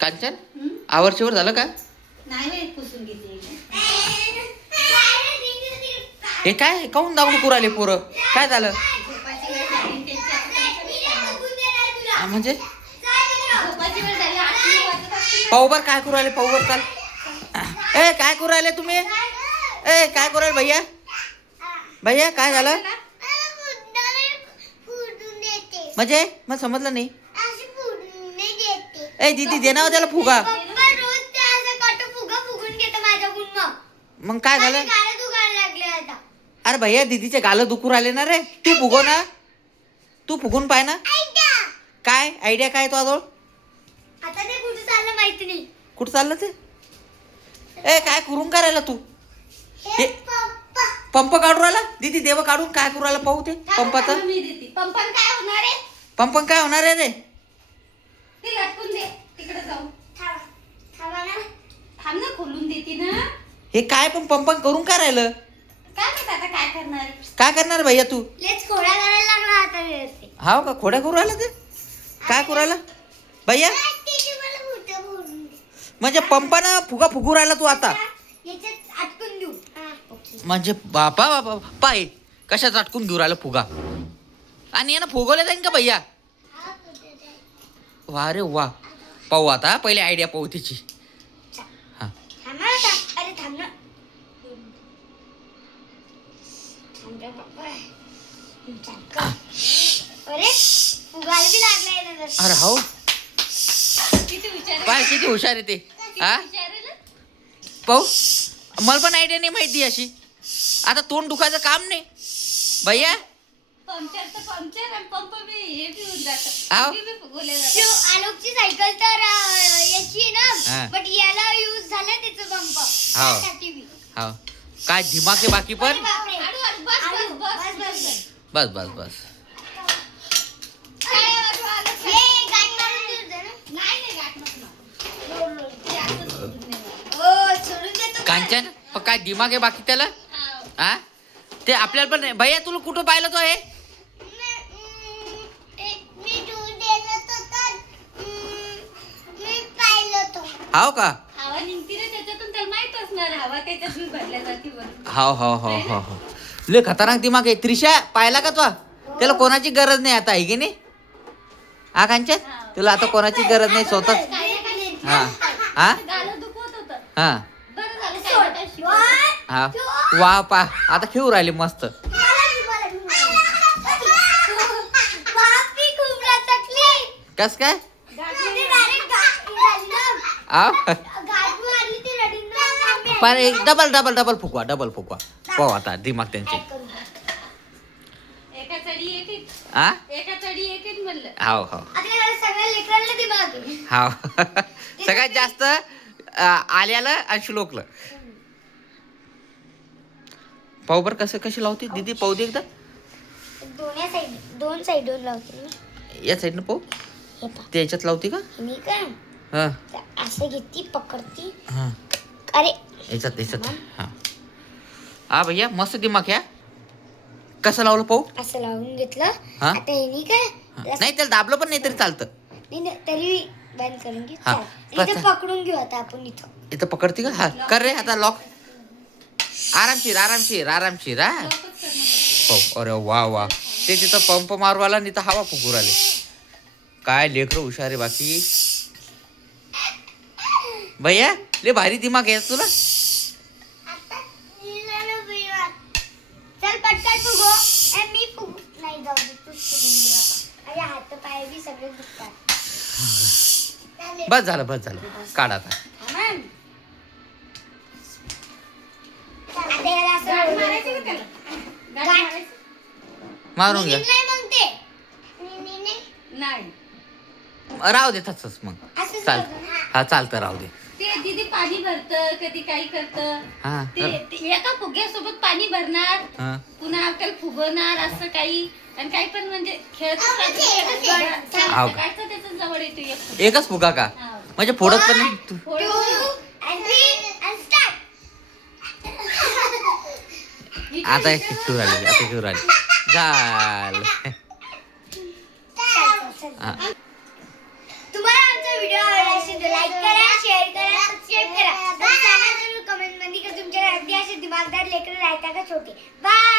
कांचन आवरचीवर झालं का? नाही पुसून घेते. हे काय काऊन दावून पुराले पोरं? काय झालं झोपाची वेळ झाली त्यांची. म्हणजे झोपाची वेळ झाली 8 वाजत असतील. पाऊबर काय करू राहिले? पाऊबर चाल. ए काय करू राहिले तुम्ही? ए काय करू राहिले भैया? भैया काय झालं? म्हणजे मग समजलं नाही. ए दीदी दे ना त्याला फुगा. मग काय झालं? अरे भैया दीदीचे गाल दुखू राहिले ना रे. तू फुगो ना. तू फुगून पाय ना. काय आयडिया काय तो आजोळ? आता ते कुठे चाललं माहिती नाही. कुठं चाललं ते? ए काय करून करायला तू? हे पंप काढून राहिला दीदी. देव काढून काय करू राहिला पाहू ते पंपाचं. मी देते. पंपन काय होणार आहे? पंपन काय होणार आहे रे? ते लटकून दे तिकडे जाऊन. थांब ना, खोलून देते ना. हे काय पण पंपन करून काय राहिलं? काय माहित आता काय करणार. काय करणार भैया तू? लेच खोड्या करायला लागला आता व्यवस्थित. हाव का खोड्या करू राहिला ते? काय करू राहिला भैया? म्हणजे पंपानं फुगा फुगू राहिला तू आता? याच्यात अटकून देऊ. म्हणजे बापा बापा पाय कशात अटकून घेऊ राहिला फुगा? आणि यानं फुगवले जाईन का भैया? वा रे वा. पाहू आता पहिले आयडिया पाहू तिची. हा अरे थांब ना. अरे फुगायला बी लागलाय ना. अरे हो किती विचार पाय किती हुशार आहे ते. हा पाहू मला पण आयडिया नाही माहिती अशी. आता तोंड दुखायचं काम नाही भैया. पंक्चर तर पंक्चर आणि पंप बी हे बी होऊन जातं. आव. बी फुगवले जातात. आलोकची सायकल तर याची आहे हा. ना, बट याला यूज झालं त्याचं पंप. हाव. त्यासाठी बी. हा काय दिमाग आहे बाकी पण. बापरे. बस बस बस बस. बस बस बस. कांचन पण काय दिमाग आहे बाकी त्याला. हा ते आपल्याला पण नाही. भैया तुला कुठं पाहिलं तो हे? हाव का? हवा निघती ना त्याच्यातून, त्याला माहित असणार हवा त्याच्यात मी भरल्या जाती वरून. हाव हाव हाव हाव हाव. लय खतरनाक दिमाग आहे. त्रिशा पाहिला का तो? त्याला कोणाची गरज नाही आता आहे की नाही? हा कांचन तुला आता कोणाची गरज नाही स्वतःच. हा हा गालं दुखत होतं. हा बरं झालं काय शिकवलं. हा वा पा आता खेळू राहिले मस्त. कस काय? पण एक डबल डबल डबल फुकवा डबल फुकवा. पाहू आता दिमाग त्यांचे. एका चढी येते. हा एका चढी येते म्हणलं. हाव हाव सगळ्या लेकरांना दिमाग आहे. हाव सगळ्यात जास्त आल्याला आणि श्लोकलं. पाहू बरं कसं कशी लावते दीदी. पाहू दे एकदा. दोन साइडून लावते. या साईडनं पाहू. ते याच्यात लावते का? मी काय हा असं घेते पकडती. हा अरे याच्यात याच्यात. हा हा भैया मस्त दिमाग ह्या. कसं लावलं पाहू. असं लावून घेतलं. हा? आता हे काय नाही त्याला दाबलं पण नाही तरी चालतं. नाही तरी बंद करून घेऊ. हा, इथे बस. पकडून घेऊ आता आपण इथं. इथं पकडते का? हा कर रे आता लॉक. आरामशीर आरामशीर आरामशीर. हा हो अरे वा वा. ते तिथं पंप मारवाला आणि तिथं हवा फुगू राहिले. काय लेकरं हुशार आहे बाकी. भैया ले भारी दिमाग आहे तुला. चल पटकन फुगो. मी फुगू नाही जाऊ दे तूच फुगून घे. अरे हात पाय बी सगळे दुखतात. बस झालं काढ आता. मारून घ्या. राहू दे तसंच मग. चाल हा चालतं राहू दे. ते दीदी पाणी भरतं कधी काही करतं. हा ते एका फुग्यासोबत पाणी भरणार हा पुन्हा आपल्याला फुगवणार असं काही. आणि काही पण म्हणजे खेळत हाव का? त्याच्या जवळ येतो एक. एकच फुगा का? म्हणजे फोडत पण नाही तू. आता एक खेळू राहिली आता खेळू राहिली. झालं. तुम्हाला आमचा व्हिडिओ आवडला असेल तर लाईक दिमागदार लेकरं राहता का छोटे. बाय.